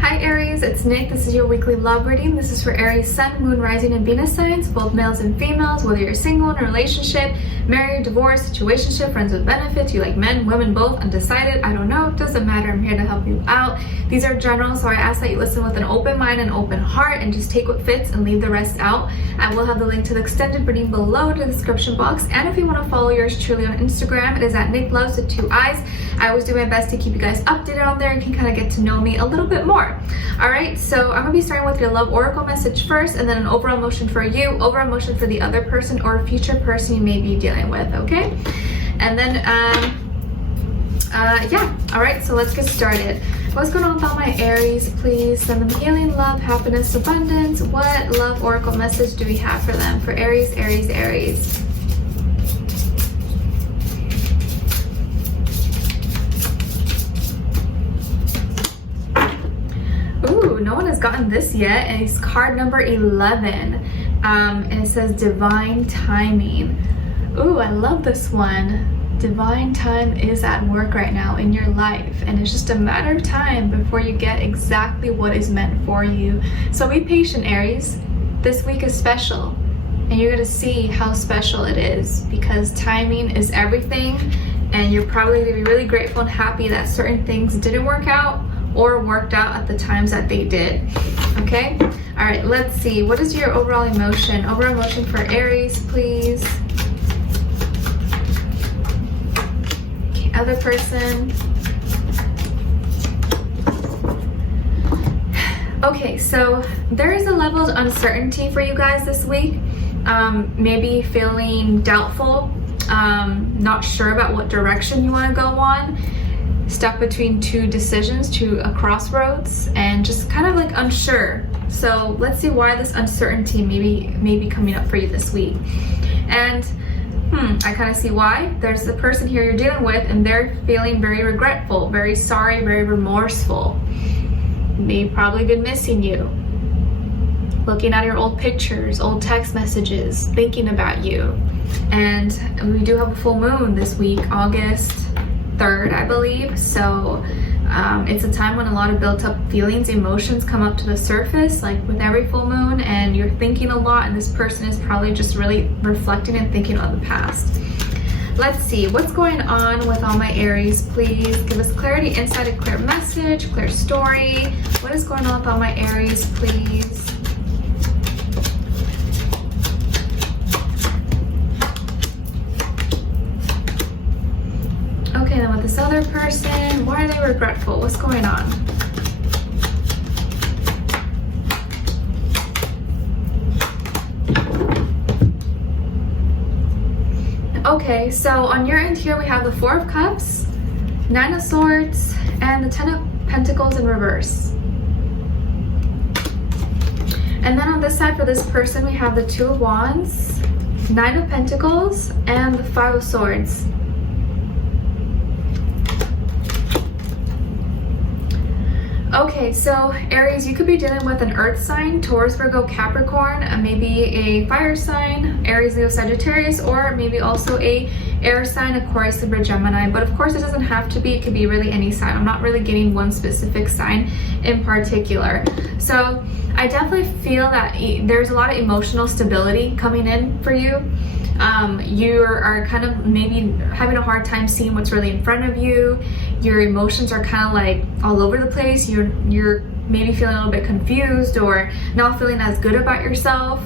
Hi Aries, it's Nick. This is your weekly love reading. This is for Aries, Sun, Moon, Rising, and Venus signs, both males and females, whether you're single, in a relationship, married, divorced, situationship, friends with benefits, you like men, women, both, undecided, I don't know, it doesn't matter. I'm here to help you out. These are general, so I ask that you listen with an open mind and open heart and just take what fits and leave the rest out. I will have the link to the extended reading below in the description box, and if you want to follow yours truly on Instagram, it is at Nicloves with 2 eyes. I always do my best to keep you guys updated on there and can kind of get to know me a little bit more. All right, so I'm gonna be starting with your love oracle message first, and then an overall motion for you, overall motion for the other person or future person you may be dealing with, okay? And then yeah, all right, so let's get started. What's going on with all my Aries? Please send them healing, love, happiness, abundance. What love oracle message do we have for them? For Aries, Aries, Aries. Ooh, no one has gotten this yet, and it's card number 11, and it says divine timing. Ooh, I love this one. Divine time is at work right now in your life, and it's just a matter of time before you get exactly what is meant for you. So be patient, Aries. This week is special, and you're gonna see how special it is, because timing is everything, and you're probably gonna be really grateful and happy that certain things didn't work out or worked out at the times that they did. Okay, all right, let's see, what is your overall emotion? Overall emotion for Aries, please. Okay, other person. Okay, so there is a level of uncertainty for you guys this week. Maybe feeling doubtful, not sure about what direction you want to go on, stuck between two decisions, a crossroads, and just kind of like unsure. So let's see why this uncertainty may be coming up for you this week. And I kind of see why. There's the person here you're dealing with, and they're feeling very regretful, very sorry, very remorseful. They've probably been missing you, looking at your old pictures, old text messages, thinking about you. And we do have a full moon this week, August 3rd, I believe. So it's a time when a lot of built up feelings, emotions come up to the surface, like with every full moon, and you're thinking a lot, and this person is probably just really reflecting and thinking about the past. Let's see what's going on with all my Aries. Please give us clarity, insight, a clear message, clear story. What is going on with all my Aries, please? Okay, then with this other person, why are they regretful? What's going on? Okay, so on your end here we have the 4 of Cups, 9 of Swords, and the 10 of Pentacles in reverse. And then on this side for this person we have the 2 of Wands, 9 of Pentacles, and the 5 of Swords. Okay, so Aries, you could be dealing with an earth sign, Taurus, Virgo, Capricorn, maybe a fire sign, Aries, Leo, Sagittarius, or maybe also a air sign, Aquarius, Libra, Gemini. But of course it doesn't have to be, it could be really any sign. I'm not really getting one specific sign in particular. So I definitely feel that there's a lot of emotional stability coming in for you. You are kind of maybe having a hard time seeing what's really in front of you. Your emotions are kind of like all over the place. You're maybe feeling a little bit confused or not feeling as good about yourself.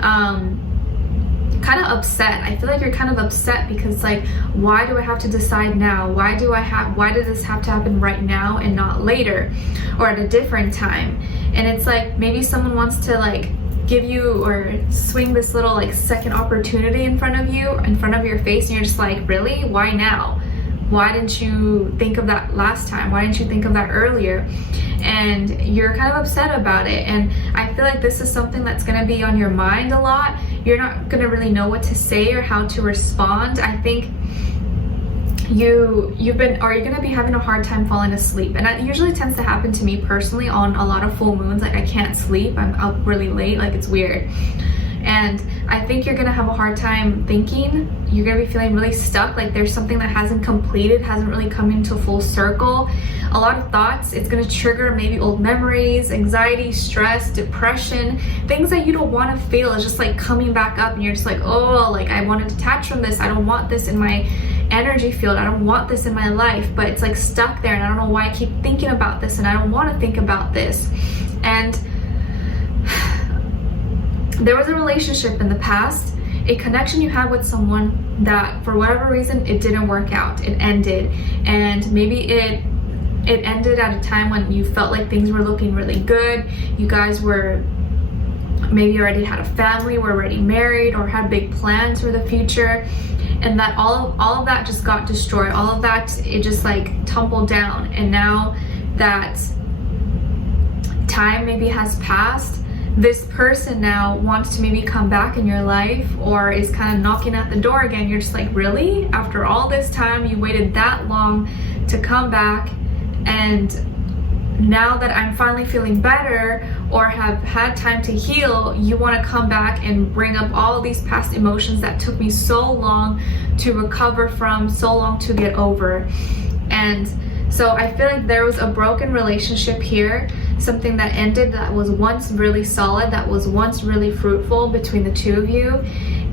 Kind of upset. I feel like you're kind of upset because like, why do I have to decide now? Why does this have to happen right now and not later or at a different time? And it's like maybe someone wants to like give you or swing this little like second opportunity in front of you, in front of your face, and you're just like, really? Why now? Why didn't you think of that last time? Why didn't you think of that earlier? And you're kind of upset about it. And I feel like this is something that's going to be on your mind a lot. You're not going to really know what to say or how to respond. I think you're going to be having a hard time falling asleep, and that usually tends to happen to me personally on a lot of full moons. Like I can't sleep, I'm up really late, like it's weird. And I think you're gonna have a hard time thinking. You're gonna be feeling really stuck, like there's something that hasn't completed, hasn't really come into full circle. a lot of thoughts. It's going to trigger maybe old memories, anxiety, stress, depression, things that you don't want to feel. It's just like coming back up and you're just like, oh, like I want to detach from this. I don't want this in my energy field. I don't want this in my life, but it's like stuck there and I don't know why I keep thinking about this and I don't want to think about this. And there was a relationship in the past, a connection you had with someone that for whatever reason it didn't work out. It ended, and maybe it ended at a time when you felt like things were looking really good. You guys were maybe already had a family, were already married, or had big plans for the future, and that all of that just got destroyed. All of that, it just like tumbled down. And now that time maybe has passed, this person now wants to maybe come back in your life, or is kind of knocking at the door again. You're just like, really? After all this time, you waited that long to come back, and now that I'm finally feeling better or have had time to heal, you want to come back and bring up all these past emotions that took me so long to recover from, so long to get over. And so I feel like there was a broken relationship here, something that ended that was once really solid, that was once really fruitful between the two of you.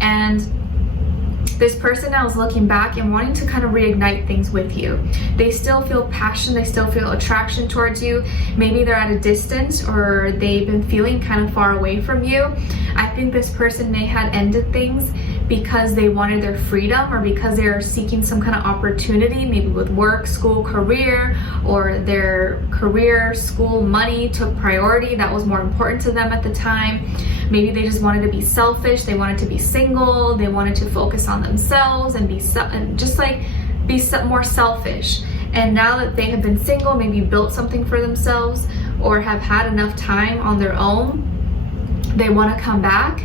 And this person now is looking back and wanting to kind of reignite things with you. They still feel passion, they still feel attraction towards you. Maybe they're at a distance, or they've been feeling kind of far away from you. I think this person may have ended things because they wanted their freedom, or because they're seeking some kind of opportunity, maybe with work, school, career, or their career, school, money took priority. That was more important to them at the time. Maybe they just wanted to be selfish, they wanted to be single, they wanted to focus on themselves and be more selfish. And now that they have been single, maybe built something for themselves, or have had enough time on their own, they want to come back.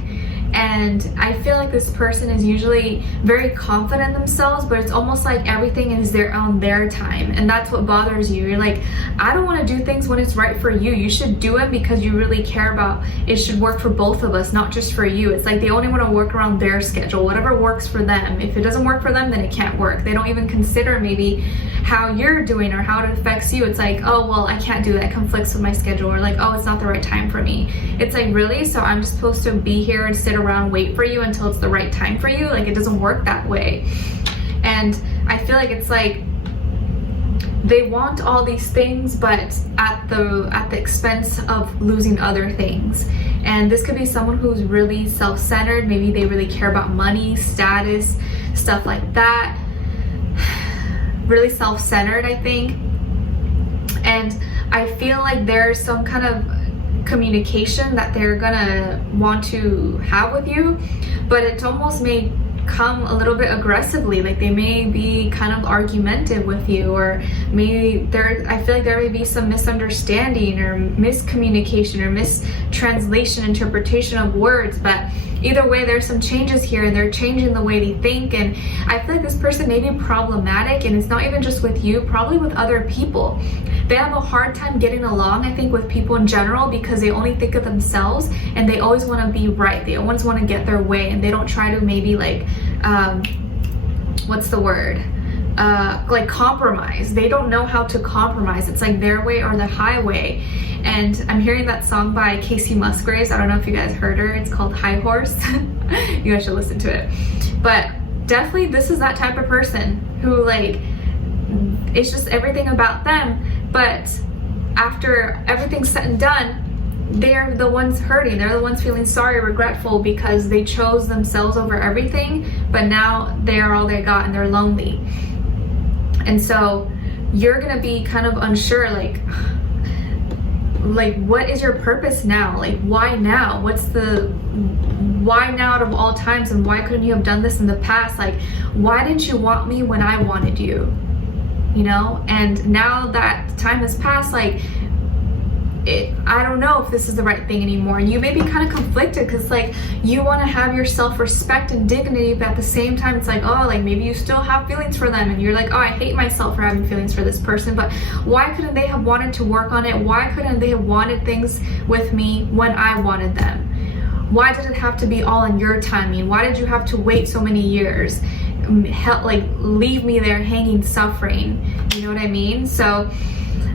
And I feel like this person is usually very confident in themselves, but it's almost like everything is on their time. And that's what bothers you. You're like, I don't want to do things when it's right for you. You should do it because you really care about it. Should work for both of us, not just for you. It's like they only want to work around their schedule, whatever works for them. If it doesn't work for them, then it can't work. They don't even consider maybe how you're doing or how it affects you. It's like, oh, well, I can't do that. It conflicts with my schedule. Or like, oh, it's not the right time for me. It's like, really? So I'm just supposed to be here and sit around, wait for you until it's the right time for you? Like, it doesn't work that way. And I feel like it's like they want all these things, but at the expense of losing other things. And this could be someone who's really self-centered. Maybe they really care about money, status, stuff like that. Really self-centered, I think. And I feel like there's some kind of communication that they're gonna want to have with you, but it almost may come a little bit aggressively. Like they may be kind of argumentative with you, or maybe I feel like there may be some misunderstanding or miscommunication or mistranslation, interpretation of words. But either way, there's some changes here, and they're changing the way they think. And I feel like this person may be problematic, and it's not even just with you, probably with other people. They have a hard time getting along, I think, with people in general, because they only think of themselves, and they always want to be right. They always want to get their way, and they don't try to maybe like, what's the word? Like compromise. They don't know how to compromise. It's like their way or the highway. And I'm hearing that song by Casey Musgraves. I don't know if you guys heard her. It's called High Horse. You guys should listen to it. But definitely this is that type of person who, like, it's just everything about them. But after everything's said and done, they're the ones hurting. They're the ones feeling sorry, regretful, because they chose themselves over everything, but now they are all they got and they're lonely. And so you're gonna be kind of unsure, like what is your purpose now? Like, why now? Why now out of all times? And why couldn't you have done this in the past? Like, why didn't you want me when I wanted you? You know? And now that time has passed, like, I don't know if this is the right thing anymore. And you may be kind of conflicted, because like you want to have your self-respect and dignity, but at the same time it's like, oh, like maybe you still have feelings for them, and you're like, oh, I hate myself for having feelings for this person. But why couldn't they have wanted to work on it? Why couldn't they have wanted things with me when I wanted them? Why did it have to be all in your timing? Why did you have to wait so many years? Like, leave me there hanging, suffering. You know what I mean? So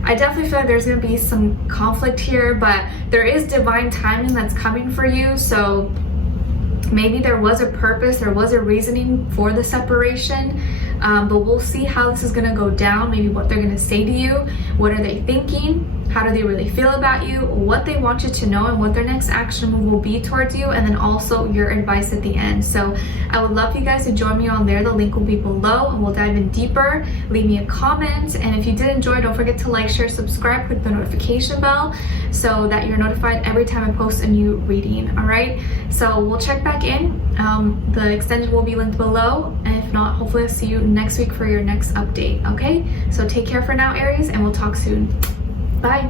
I definitely feel like there's going to be some conflict here, but there is divine timing that's coming for you. So maybe there was a purpose, there was a reasoning for the separation, but we'll see how this is going to go down. Maybe what they're going to say to you, what are they thinking, how do they really feel about you, what they want you to know, and what their next action move will be towards you, and then also your advice at the end. So I would love you guys to join me on there. The link will be below, and we'll dive in deeper. Leave me a comment, and if you did enjoy, don't forget to like, share, subscribe, click the notification bell so that you're notified every time I post a new reading. All right, so we'll check back in. The extension will be linked below, and if not, hopefully I'll see you next week for your next update. Okay, so take care for now, Aries, and we'll talk soon. Bye.